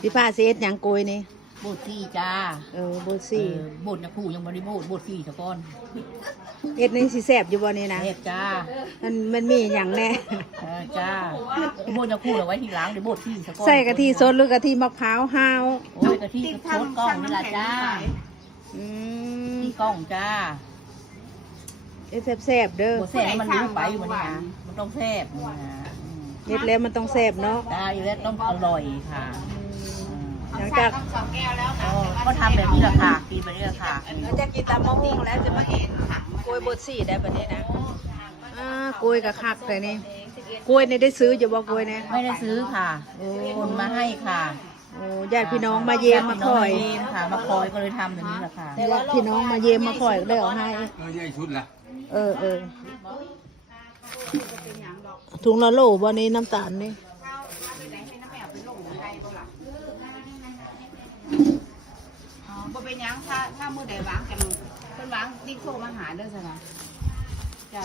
พี่ผ้าเซตยังโกยนี่โบดซี่จ้าโบดซี่โบดนะผู้ยังบริโภคโบดซี่ตะก้อนเอ็ดนี่สิแซ่บอยู่บ่นี่นะแซ่บจ้ามันมีอย่างแน่จ้าโบดนะผู้เอาไว้ทีหลังเดี๋ยวโบดซี่ตะก้อนใส่กะทิสดหรือกะทิมะพร้าวห้าวโอ้ยกะทิสดกล้องนี่ละจ้าที่กล้องจ้าแซ่บเด้อแซ่บมันรู้ไปอยู่มันนี่นะมันต้องแซ่บเฮ็ดแล้วมันต้องแซ่บเนาะได้อยู่แล้วต้องอร่อยค่ะหลังจากก็ทำแบบนี้แหละค่ะกินแบบนี้แหละค่ะหลังจากกินตำมะฮุ่งแล้วจะมาเห็นกล้วยบดซี่ได้แบบนี้นะกล้วยกับคักเลยนี่กล้วยนี่ได้ซื้อจะบอกกล้วยเนี่ยไม่ได้ซื้อค่ะคนมาให้ค่ะญาติพี่น้องมาเยี่ยมมาคอยค่ะมาคอยก็เลยทำแบบนี้แหละค่ะญาติพี่น้องมาเยี่ยมมาคอยได้เอาให้ใหญ่ชุดละถุงละโลบ่นี้น้ำตาลนี่บ่เป็นยังถ้ามือใดวางกันเพิ่นวางติ๊กโทรมาหาเด้อซะนะจ้า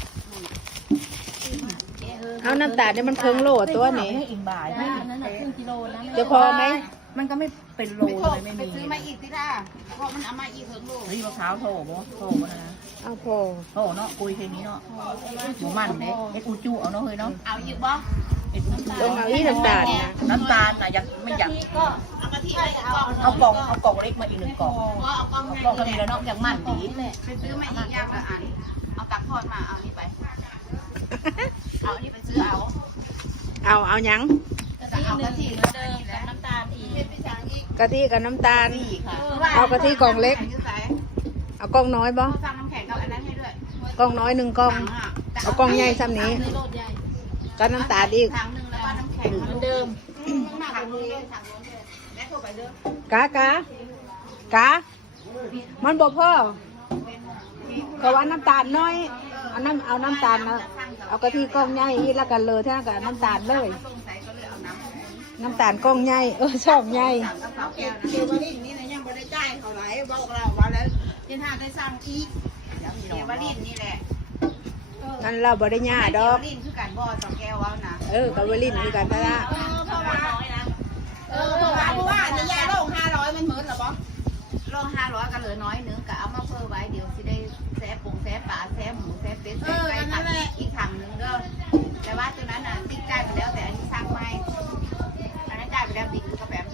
เอาน้ำตาลนี่มันเคิงโลตัวนี้ให้อิ่มบ่ายให้นั้นน่ะครึ่งกิโลนะจะพอไหมมันก็ไม่เป็นโลเลยไม่มีซื้อมาอีกสิท่าเพราะมันเอามาอีกเถิงโลเฮ้ยมะพร้าวโถบ่นะเอาพอโถเนาะคุยเพลงนี้เนาะหมูมันเด้เอ็ดอูจูเอาเนาะเฮ้ยเนาะเอาอีกบ่ต้องเอาอีน้ำตาลนะน้ำตาลน่ะยังไม่อยากก็เอากะทิไปเอากล่องเล็กมาอีก1 กล่องเอากล่องใหญ่กล่องก็มีแล้วเนาะอย่างมันดีไปซื้อมาอีกอย่างละอันเอาตักทอดมาเอานี่ไปเอานี่ไปซื้อเอาหยังเอากะทิเหมือนเดิมกับน้ำตาลอีกกะทิกับน้ำตาลเอากะทิกล่องเล็กเอากล่องน้อยบ่สั่งน้ำแข็งกับอันนั้นให้ด้วยกล่องน้อย1 กล่องเอากล่องใหญ่ซ้ำนี้ก็น้ำตาลอีกถังนึงแล้วก็น้ำแข็งเหมือนเดิมกะมันบอกพ่อเพราะว่าน้ำตาลน้อยเอาน้ำตาลนะเอากะทิกล่องใหญ่แล้วกันเลยท่ากับน้ำตาลเลยน้ำตาลกล่องใหญ่ช่องใหญ่เดี๋ยววันนี้นี่นะยังไม่ได้จ่ายเขาไหลบอกเราว่าแล้วจินทาได้สั่งอีกเดี๋ยววันนี้นี่แหละนั่นเราบริญญาดอกวลินคือการบ่อ2 แก้วเอานะกับวลินคือกันนะเพราะว่านี่ยาโลง500มันเหมือนหรอปะโลง500ก็เหลือน้อยนึงก็เอามาเพิ่มไว้เดี๋ยวสิได้แซ่ปงแซ่ปลาแซ่หมูแซ่เป็ดแซ่ไก่ผัดอีกถังนึงเด้อแต่ว่าตัวนั้นน่ะติ๊กจ่ายไปแล้วแต่อันนี้สั่งใหม่อันนั้นจ่ายไปแล้วติ๊กก็แบบ